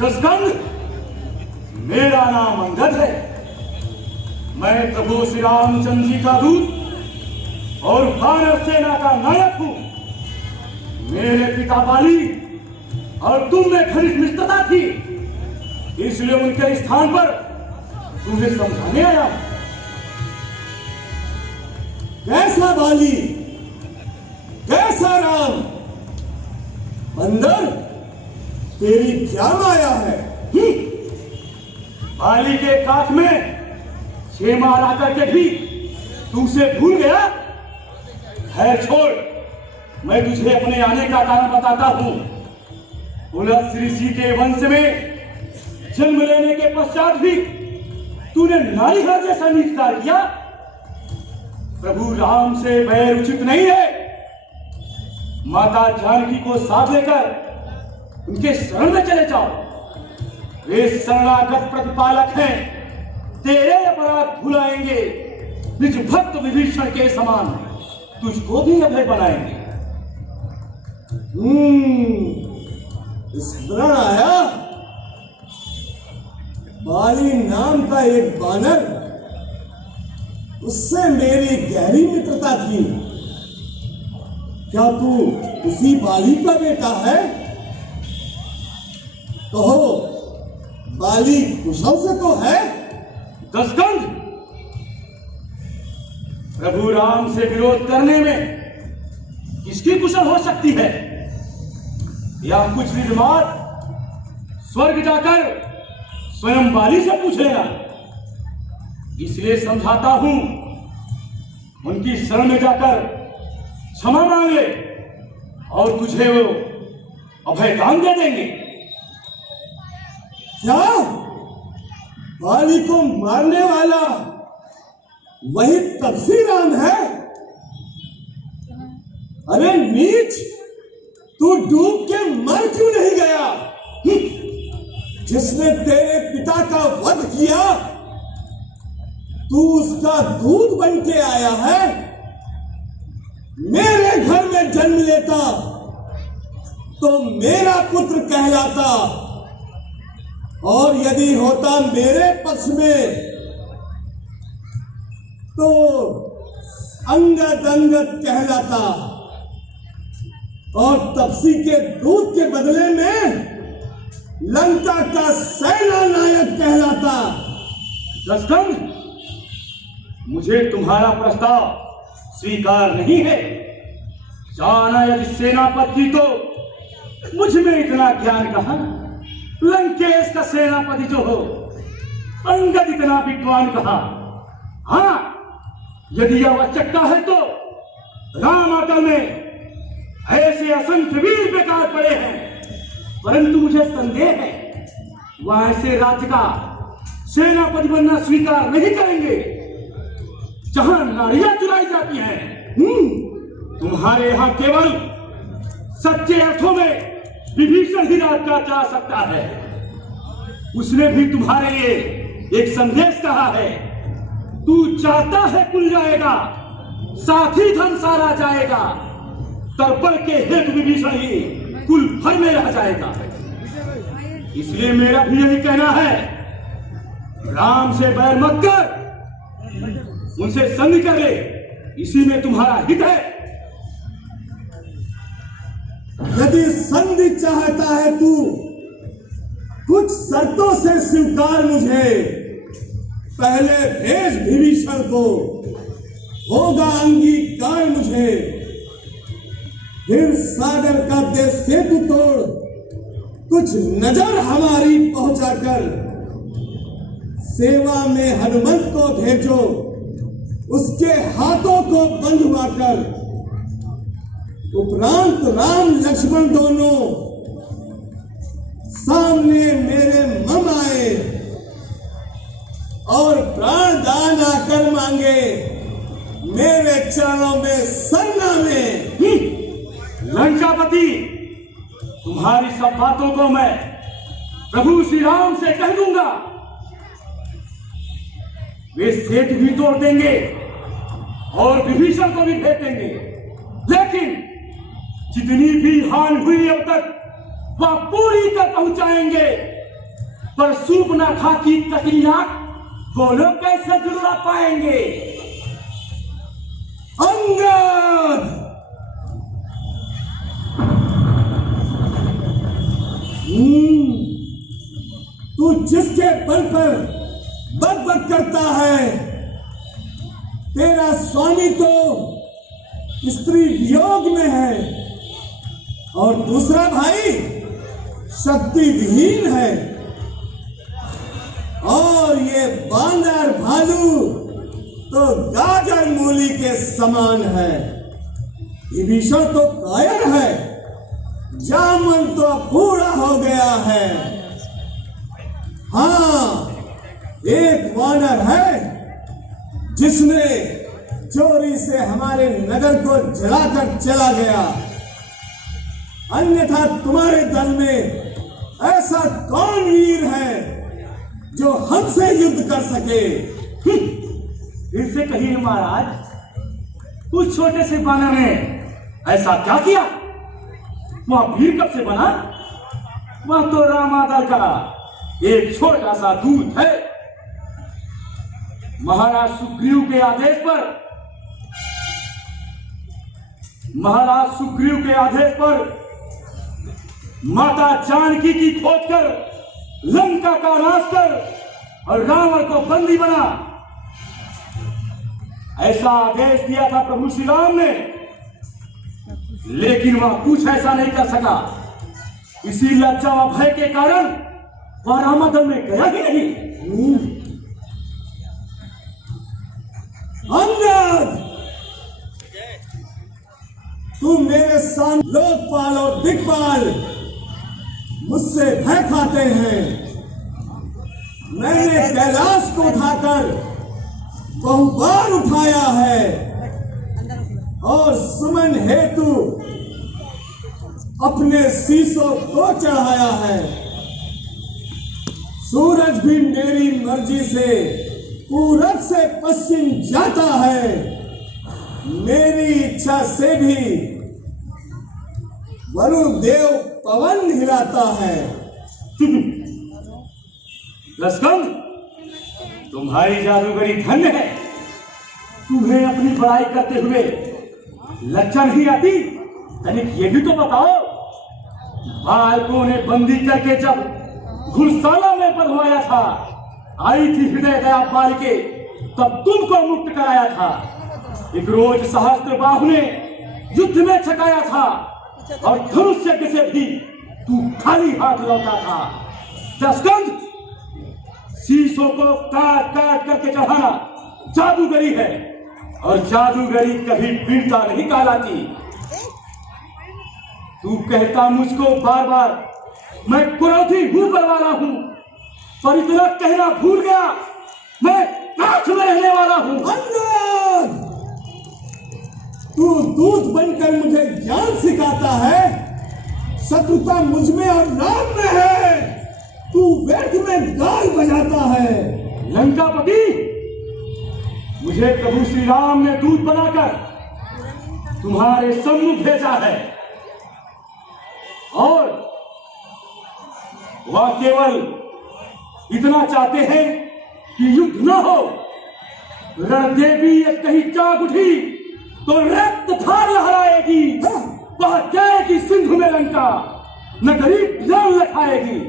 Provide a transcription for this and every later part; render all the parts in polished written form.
दसकंद, मेरा नाम अंगद है। मैं प्रभु श्री रामचंद्र जी का दूत और वानर सेना का नायक हूं। मेरे पिता बाली और तुम में घनिष्ठ मित्रता थी, इसलिए उनके स्थान पर तुम्हें समझाने आया। कैसा बाली, कैसा राम? अंदर तेरी क्या माया है? बाली के काख में 6 मार आकर के भी तू उसे भूल गया। खैर छोड़, मैं तुझे अपने आने का कारण बताता हूं। पुलस्त्य ऋषि के वंश में जन्म लेने के पश्चात भी तूने नारीहार जैसा नीच कार्य किया। प्रभु राम से बैर उचित नहीं है। माता जानकी को साथ लेकर उनके शरण में चले जाओ। वे शरणागत प्रतिपालक हैं, तेरे अपराध भुलाएंगे। निज भक्त विभीषण के समान तुझको भी अभय बनाएंगे। स्मरण आया, बाली नाम का एक बानर, उससे मेरी गहरी मित्रता थी। क्या तू उसी बाली का बेटा है? कहो, बाली कुशल से तो है? दसकंद, प्रभु राम से विरोध करने में किसकी कुशल हो सकती है? या कुछ विद्वान स्वर्ग जाकर स्वयं बाली से पूछ लेना। इसलिए समझाता हूं, उनकी शरण में जाकर क्षमा मांग ले और तुझे वो अभय दान दे देंगे। क्या बाली को मारने वाला वही तपसी राम है? अरे नीच, तू डूब के मर क्यों नहीं गया? जिसने तेरे पिता का वध किया, तू उसका दूध बन के आया है। मेरे घर में जन्म लेता तो मेरा पुत्र कहलाता, और यदि होता मेरे पक्ष में तो अंगद अंगद कहलाता, और तपसी के दूध के बदले में लंका का सेना नायक कहलाता। दसकंद, मुझे तुम्हारा प्रस्ताव स्वीकार नहीं है। जाना यदि सेनापति तो मुझ में इतना ज्ञान कहां। लंकेश का सेनापति जो हो, अंगद इतना विद्वान कहां। हाँ, यदि यह आवश्यकता है तो रामाकल में ऐसे असंख्य वीर बेकार पड़े हैं, परंतु मुझे संदेह है वह ऐसे राज्य का सेनापति बनना स्वीकार नहीं करेंगे जहां नारियां चुराई जाती हैं। तुम्हारे यहां केवल सच्चे अर्थों में विभीषण ही राज का जा सकता है। उसने भी तुम्हारे लिए एक संदेश कहा है। तू चाहता है कुल जाएगा, साथ ही धन सारा जाएगा, तर्पण के हेतु विभीषण ही कुल भर में रह जाएगा। इसलिए मेरा भी यही कहना है, राम से बैर मत कर, उनसे संधि कर ले, इसी में तुम्हारा हित है। यदि संधि चाहता है तू, कुछ शर्तों से स्वीकार मुझे। पहले भेज विभीषण को, होगा अंगीकार मुझे। फिर सागर का दे सेतु तोड़, कुछ नजर हमारी पहुंचाकर सेवा में हनुमंत को भेजो, उसके हाथों को बंधवाकर। उपरांत राम लक्ष्मण दोनों सामने मेरे मम आए और प्राण दान आकर मांगे मेरे चरणों में सरना में। लंकापति, तुम्हारी सब बातों को मैं प्रभु श्री राम से कह दूंगा। वे सेतु भी तोड़ देंगे और विभीषण को भी भेज देंगे, लेकिन जितनी भी हानि हुई अब तक वह पूरी तक पहुंचाएंगे। पर सूर्पनखा की कतरी नाक वो लोग कैसे जुड़वा पाएंगे? अंगद, तू जिसके बल पर बक करता है, तेरा स्वामी तो स्त्री वियोग में है और दूसरा भाई शक्ति विहीन है, और ये बानर भालू तो गाजर मूली के समान है। विभीषण तो कायर है, जामन तो बूढ़ा हो गया है। हाँ, एक वानर है जिसने चोरी से हमारे नगर को जलाकर चला गया, अन्यथा तुम्हारे दल में ऐसा कौन वीर है जो हमसे युद्ध कर सके? फिर से कहिए महाराज, उस छोटे से बानर ने ऐसा क्या किया? वह वीर कब से बना? वह तो रामादल का एक छोटा सा दूत है। महाराज सुग्रीव के आदेश पर माता जानकी की खोज कर लंका का नाश कर और रावण को बंदी बना, ऐसा आदेश दिया था प्रभु श्री राम ने। लेकिन वह कुछ ऐसा नहीं कर सका। इसी लज्जा व भय के कारण वह रामादल में गया ही नहीं। अंगद, तू मेरे सामने लोकपाल और दिक्पाल मुझसे भय खाते हैं। मैंने कैलाश को उठाकर बहु बार उठाया है और सुमन हेतु अपने शीशों को चढ़ाया है। सूरज भी मेरी मर्जी से पूरब से पश्चिम जाता है, मेरी इच्छा से भी वरुण देव पवन हिलाता है। लस्कंद, तुम्हारी जादूगरी धन्य है। तुम्हें अपनी बड़ाई करते हुए लज्जा नहीं आती? तनिक ये भी तो बताओ, बालकों ने बंदी करके जब घुड़शाला में बंधवाया था, आई थी हृदय दया पाल के, तब तुमको मुक्त कराया था। एक रोज सहस्त्र बाहु ने युद्ध में छकाया था और धनुष यज्ञ से भी तू खाली हाथ लौटा था। दशकंद, शीशों को काट काट करके चढ़ाना जादूगरी है, और जादूगरी कभी वीरता नहीं कहलाती। तू कहता मुझको बार बार मैं क्रोधी हूं बलवाना हूं, पर इतना कहना भूल गया मैं काठ में रहने वाला हूं। अंगद, तू दूत बनकर मुझे ज्ञान सिखाता है। शत्रुता मुझ में और राम में है, तू व्यर्थ में गाल बजाता है। लंकापति, मुझे प्रभु श्री राम ने दूत बनाकर तुम्हारे सम्मुख भेजा है, और वह केवल इतना चाहते हैं कि युद्ध न हो। रणदेवी एक कहीं जाग उठी तो रक्त धार लहराएगी, वह जाएगी सिंधु में लंका, नगरी जान लखाएगी।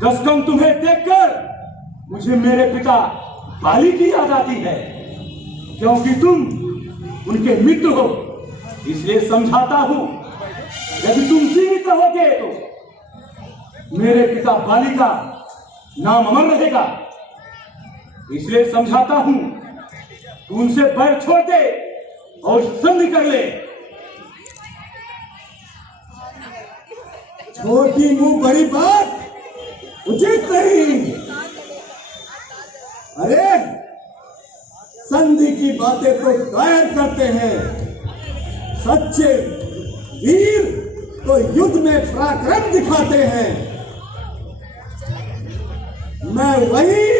दशकम, तुम्हें देखकर मुझे मेरे पिता बाली की याद आती है, क्योंकि तुम उनके मित्र हो, इसलिए समझाता हूं। यदि तुम जीवित रहोगे तो मेरे पिता बाली का नाम अमर रहेगा, इसलिए समझाता हूं, तू उनसे बैर छोड़ दे और संधि कर ले। छोटी मुंह बड़ी बात उचित नहीं। अरे, संधि की बातें तो कायर करते हैं, सच्चे वीर तो युद्ध में पराक्रम दिखाते हैं। मैं वही